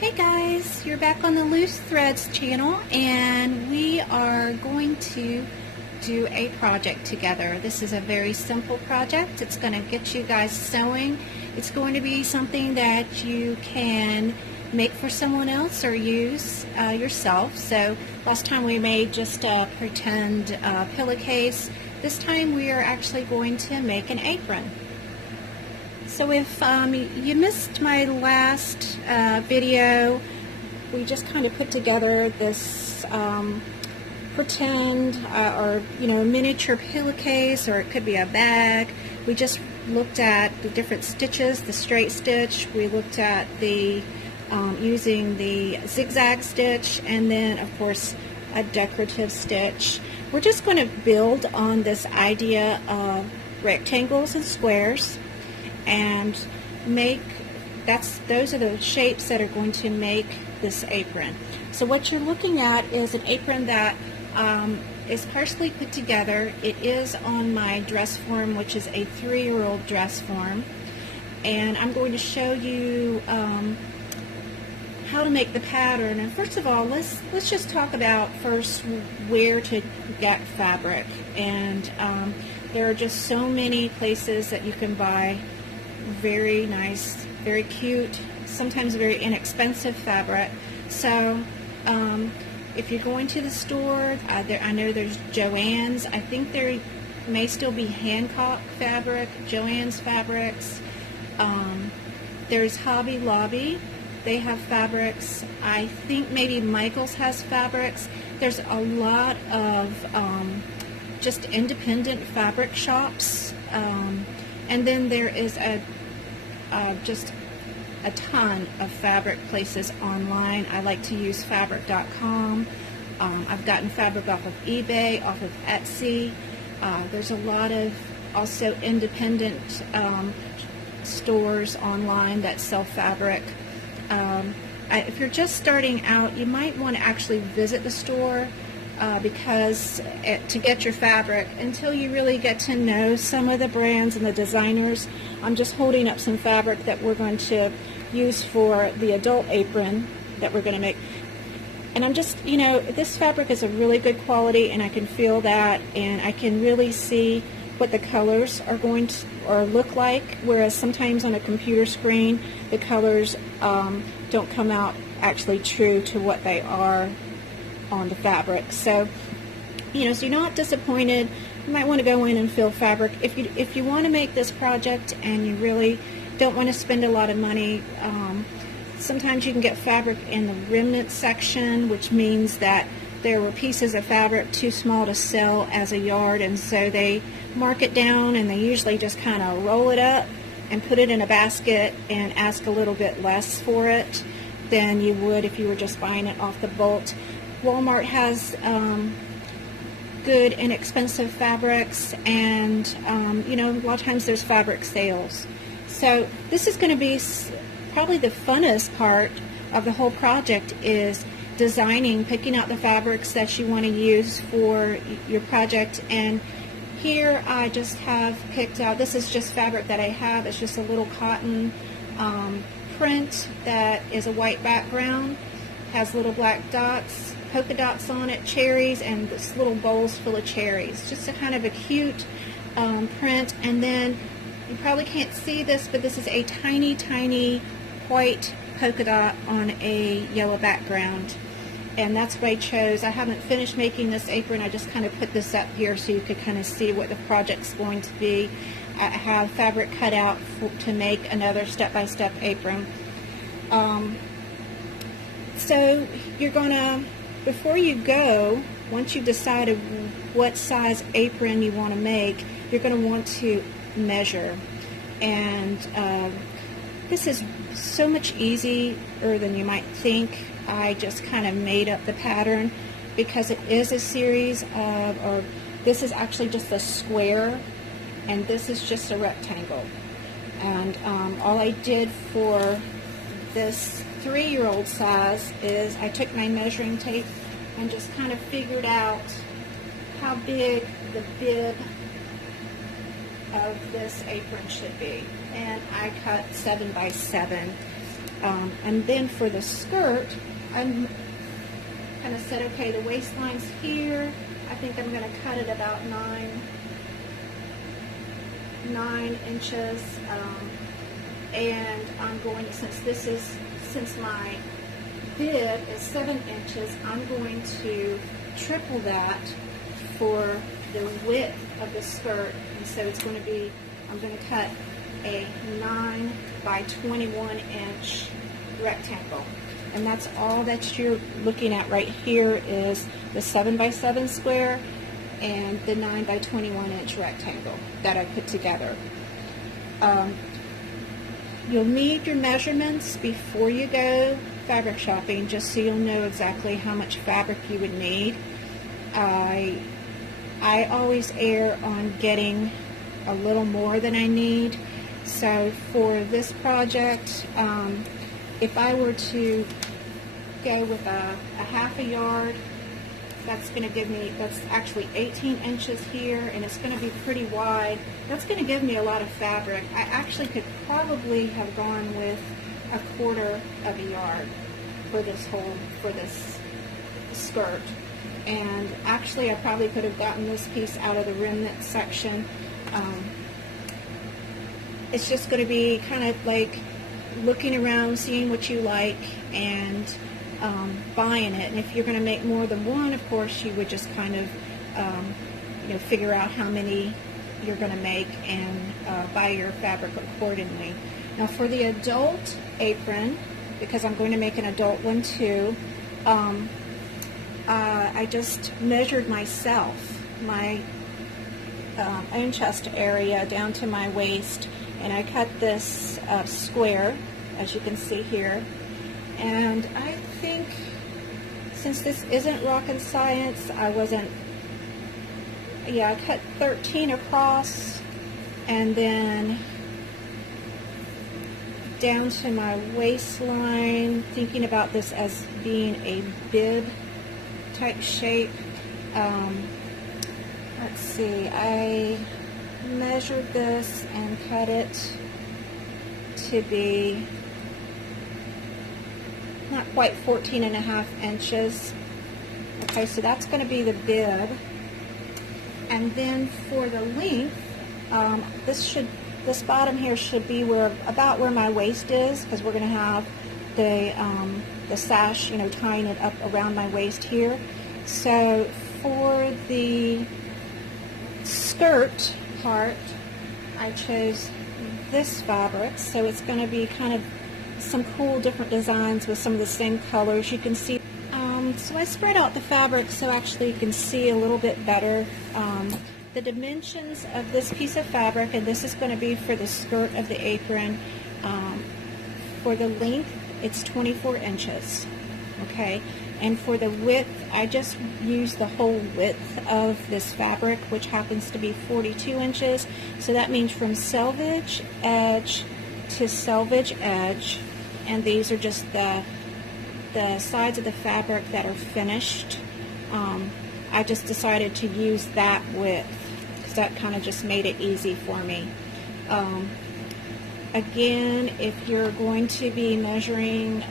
Hey guys, you're back on the Loose Threads channel, and we are going to do a project together. This is a very simple project. It's going to get you guys sewing. It's going to be something that you can make for someone else or use yourself. So last time we made just a pretend pillowcase. This time we are actually going to make an apron. So if you missed my last video, we just kind of put together this pretend or miniature pillowcase, or it could be a bag. We just looked at the different stitches, the straight stitch. We looked at the using the zigzag stitch, and then of course a decorative stitch. We're just going to build on this idea of rectangles and squares and make those are the shapes that are going to make this apron. So what you're looking at is an apron that is partially put together. It is on my dress form, which is a 3-year-old dress form, and I'm going to show you how to make the pattern. And first of all, let's just talk about first where to get fabric. And there are just so many places that you can buy very nice, very cute, sometimes very inexpensive fabric. So if you're going to the store, I know there's Joann's. I think there may still be Hancock fabric, Joann's fabrics. There's Hobby Lobby. They have fabrics. I think maybe Michael's has fabrics. There's a lot of just independent fabric shops. And then there is just a ton of fabric places online. I like to use fabric.com. I've gotten fabric off of eBay, off of Etsy. There's a lot of also independent stores online that sell fabric. If you're just starting out, you might want to actually visit the store because to get your fabric, until you really get to know some of the brands and the designers. I'm just holding up some fabric that we're going to use for the adult apron that we're going to make. And I'm just, this fabric is a really good quality, and I can feel that, and I can really see what the colors are going to or look like, whereas sometimes on a computer screen the colors don't come out actually true to what they are on the fabric. So so you're not disappointed. You might want to go in and feel fabric. If you want to make this project and you really don't want to spend a lot of money, sometimes you can get fabric in the remnant section, which means that there were pieces of fabric too small to sell as a yard, and so they mark it down, and they usually just kind of roll it up and put it in a basket and ask a little bit less for it than you would if you were just buying it off the bolt. Walmart has good inexpensive fabrics, and a lot of times there's fabric sales. So this is going to be probably the funnest part of the whole project, is designing, picking out the fabrics that you want to use for your project. And here I just have picked out, this is just fabric that I have. It's just a little cotton print that is a white background, has little black dots, polka dots on it, cherries, and this little bowls full of cherries. Just a kind of a cute print. And then you probably can't see this, but this is a tiny, tiny white polka dot on a yellow background. And that's what I chose. I haven't finished making this apron. I just kind of put this up here so you could kind of see what the project's going to be. I have fabric cut out to make another step-by-step apron. So you're going to, before you go, once you've decided what size apron you want to make, you're going to want to measure. And this is so much easier than you might think. I just kind of made up the pattern because it is a series of, or this is actually just a square, and this is just a rectangle. And all I did for this 3-year-old size is I took my measuring tape and just kind of figured out how big the bib of this apron should be. And I cut 7 by 7. And then for the skirt, I'm kind of said, okay, the waistline's here. I think I'm going to cut it about 9 inches. And I'm going to, since my bib is 7 inches, I'm going to triple that for the width of the skirt. And so it's going to be, I'm going to cut a 9 by 21 inch rectangle. And that's all that you're looking at right here is the 7 by 7 square and the 9 by 21 inch rectangle that I put together. You'll need your measurements before you go fabric shopping, just so you'll know exactly how much fabric you would need. I always err on getting a little more than I need. So for this project, if I were to go with a half a yard, that's going to give me, that's actually 18 inches here, and it's going to be pretty wide. That's going to give me a lot of fabric. I actually could probably have gone with 1/4 of a yard for this skirt. And actually I probably could have gotten this piece out of the remnant section. It's just going to be kind of like looking around, seeing what you like, and buying it. And if you're going to make more than one, of course, you would just kind of figure out how many you're going to make and buy your fabric accordingly. Now for the adult apron, because I'm going to make an adult one too, I just measured myself, my own chest area down to my waist, and I cut this square, as you can see here. And I think, since this isn't rocket science, I cut 13 across, and then down to my waistline, thinking about this as being a bib type shape. Let's see, I measured this and cut it to be not quite 14.5 inches. Okay, so that's going to be the bib. And then for the length, this bottom here should be about where my waist is, because we're going to have the sash, tying it up around my waist here. So for the skirt part, I chose this fabric, so it's going to be kind of some cool different designs with some of the same colors. You can see, so I spread out the fabric so actually you can see a little bit better the dimensions of this piece of fabric, and this is going to be for the skirt of the apron. For the length, it's 24 inches, okay? And for the width, I just used the whole width of this fabric, which happens to be 42 inches. So that means from selvage edge to selvage edge, and these are just the sides of the fabric that are finished. I just decided to use that width because that kind of just made it easy for me. Again, if you're going to be measuring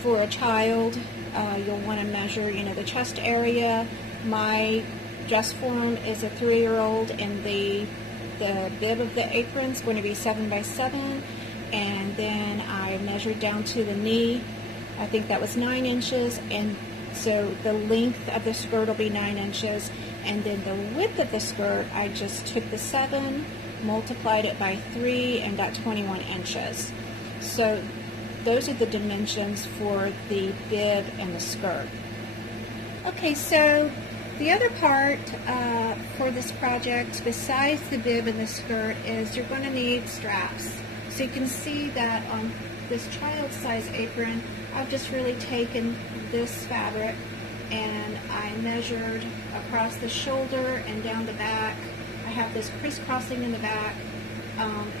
for a child, you'll want to measure, the chest area. My dress form is a 3-year-old, and the bib of the apron is going to be 7 by 7, and then I measured down to the knee. I think that was 9 inches, and so the length of the skirt will be 9 inches, and then the width of the skirt, I just took the 7, multiplied it by 3, and got 21 inches. So those are the dimensions for the bib and the skirt. Okay, so the other part for this project, besides the bib and the skirt, is you're going to need straps. So you can see that on this child size apron, I've just really taken this fabric and I measured across the shoulder and down the back. I have this crisscrossing in the back,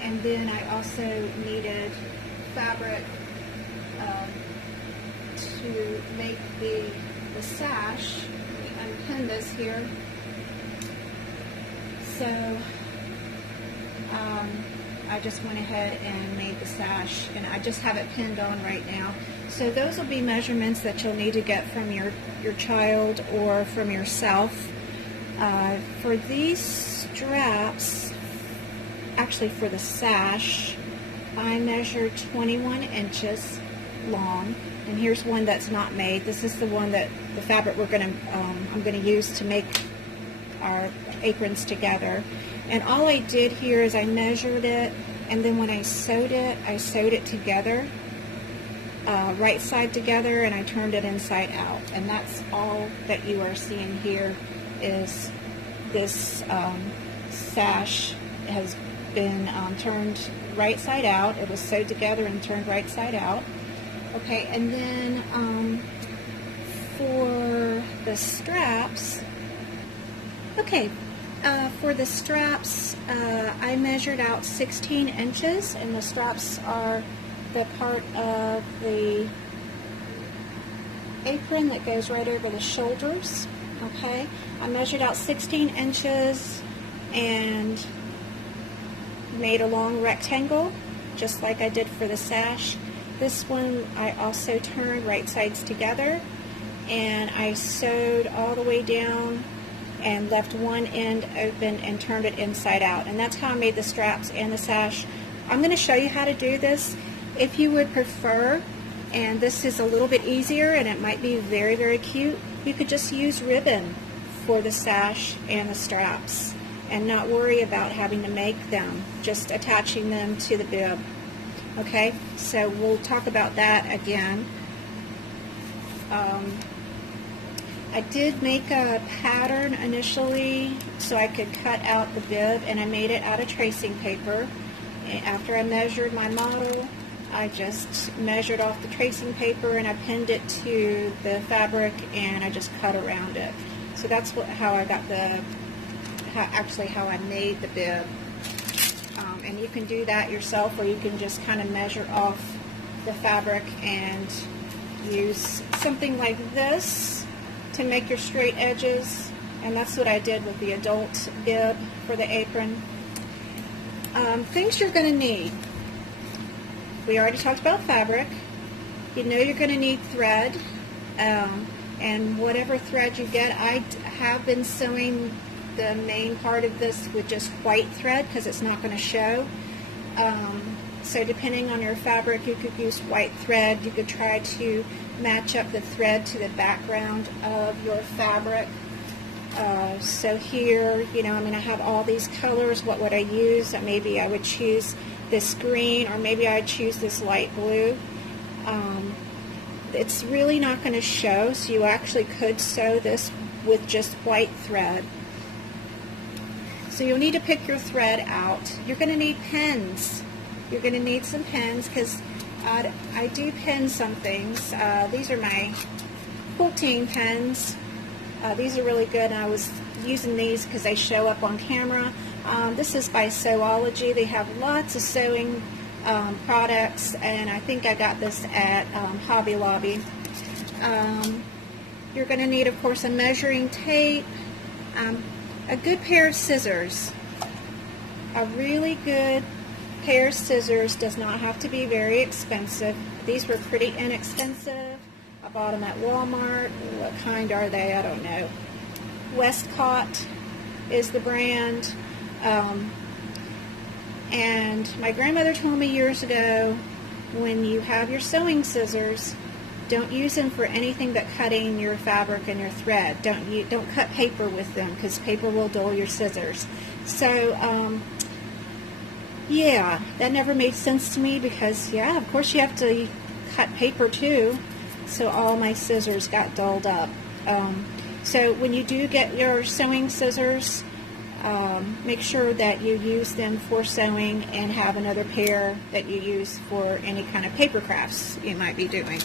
and then I also needed fabric to make the sash. Let me unpin this here. So I just went ahead and made the sash, and I just have it pinned on right now. So those will be measurements that you'll need to get from your child or from yourself. For these straps, actually for the sash, I measured 21 inches long, and here's one that's not made. This is the one that the fabric I'm going to use to make our aprons together. And all I did here is I measured it, and then when I sewed it together, right side together, and I turned it inside out. And that's all that you are seeing here is this sash has been turned right side out. It was sewed together and turned right side out. Okay, and then for the straps, I measured out 16 inches, and the straps are the part of the apron that goes right over the shoulders. Okay, I measured out 16 inches and made a long rectangle, just like I did for the sash. This one I also turned right sides together, and I sewed all the way down and left one end open and turned it inside out. And that's how I made the straps and the sash. I'm going to show you how to do this. If you would prefer, and this is a little bit easier and it might be very, very cute, you could just use ribbon for the sash and the straps and not worry about having to make them, just attaching them to the bib. Okay, so we'll talk about that again. I did make a pattern initially so I could cut out the bib, and I made it out of tracing paper. After I measured my model, I just measured off the tracing paper and I pinned it to the fabric, and I just cut around it. So that's how I got how I made the bib. And you can do that yourself, or you can just kind of measure off the fabric and use something like this to make your straight edges. And that's what I did with the adult bib for the apron. Things you're going to need. We already talked about fabric. You know you're going to need thread, and whatever thread you get. I have been sewing the main part of this with just white thread because it's not going to show. So depending on your fabric, you could use white thread. You could try to match up the thread to the background of your fabric. So here, I'm going to have all these colors. What would I use? Maybe I would choose this green, or maybe I'd choose this light blue. It's really not going to show, so you actually could sew this with just white thread. So you'll need to pick your thread out. You're going to need pins. You're going to need some pins because I do pin some things. These are my quilting pins. These are really good, and I was using these because they show up on camera. This is by Sewology. They have lots of sewing products, and I think I got this at Hobby Lobby. You're going to need, of course, a measuring tape, a good pair of scissors. A really good pair of scissors does not have to be very expensive. These were pretty inexpensive. I bought them at Walmart. What kind are they? I don't know. Westcott is the brand. And my grandmother told me years ago, when you have your sewing scissors, don't use them for anything but cutting your fabric and your thread. Don't cut paper with them, because paper will dull your scissors. So yeah, that never made sense to me, because of course you have to cut paper too. So all my scissors got dulled up. So when you do get your sewing scissors, make sure that you use them for sewing and have another pair that you use for any kind of paper crafts you might be doing.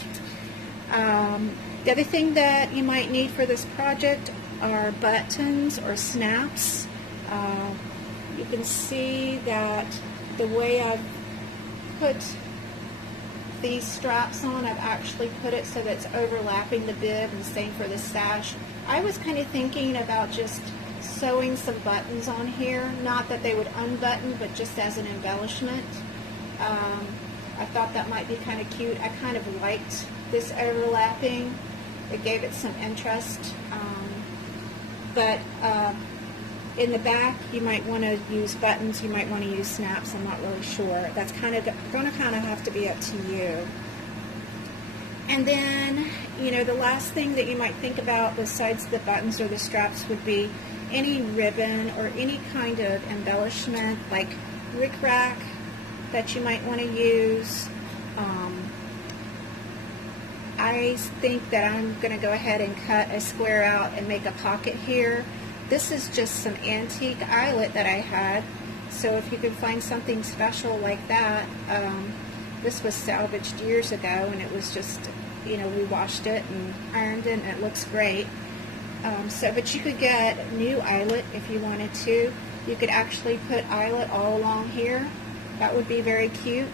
The other thing that you might need for this project are buttons or snaps. You can see that the way I've put these straps on, I've actually put it so that it's overlapping the bib, and same for the sash. I was kind of thinking about just sewing some buttons on here. Not that they would unbutton, but just as an embellishment. I thought that might be kind of cute. I kind of liked this overlapping. It gave it some interest. But in the back, you might want to use buttons. You might want to use snaps. I'm not really sure. That's going to have to be up to you. And then, you know, the last thing that you might think about besides the buttons or the straps would be any ribbon or any kind of embellishment, like rickrack that you might want to use. I think that I'm going to go ahead and cut a square out and make a pocket here. This is just some antique eyelet that I had, so if you could find something special like that, this was salvaged years ago, and it was just, you know, we washed it and ironed it, and it looks great. But you could get new eyelet if you wanted to. You could actually put eyelet all along here. That would be very cute.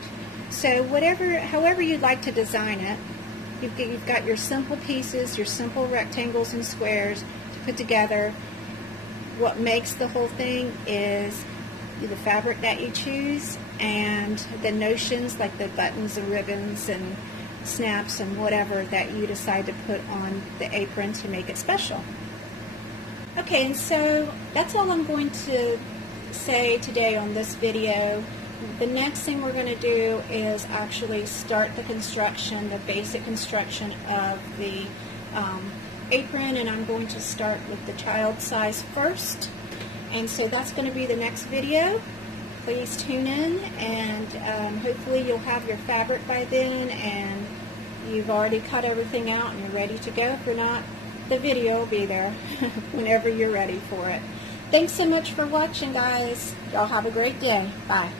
So however you'd like to design it, you've got your simple pieces, your simple rectangles and squares to put together. What makes the whole thing is the fabric that you choose and the notions like the buttons and ribbons and snaps and whatever that you decide to put on the apron to make it special. Okay, and so that's all I'm going to say today on this video. The next thing we're going to do is actually start the construction, the basic construction of the apron, and I'm going to start with the child size first. And so that's going to be the next video. Please tune in, and hopefully you'll have your fabric by then and you've already cut everything out and you're ready to go. If you're not, the video will be there whenever you're ready for it. Thanks so much for watching, guys. Y'all have a great day. Bye.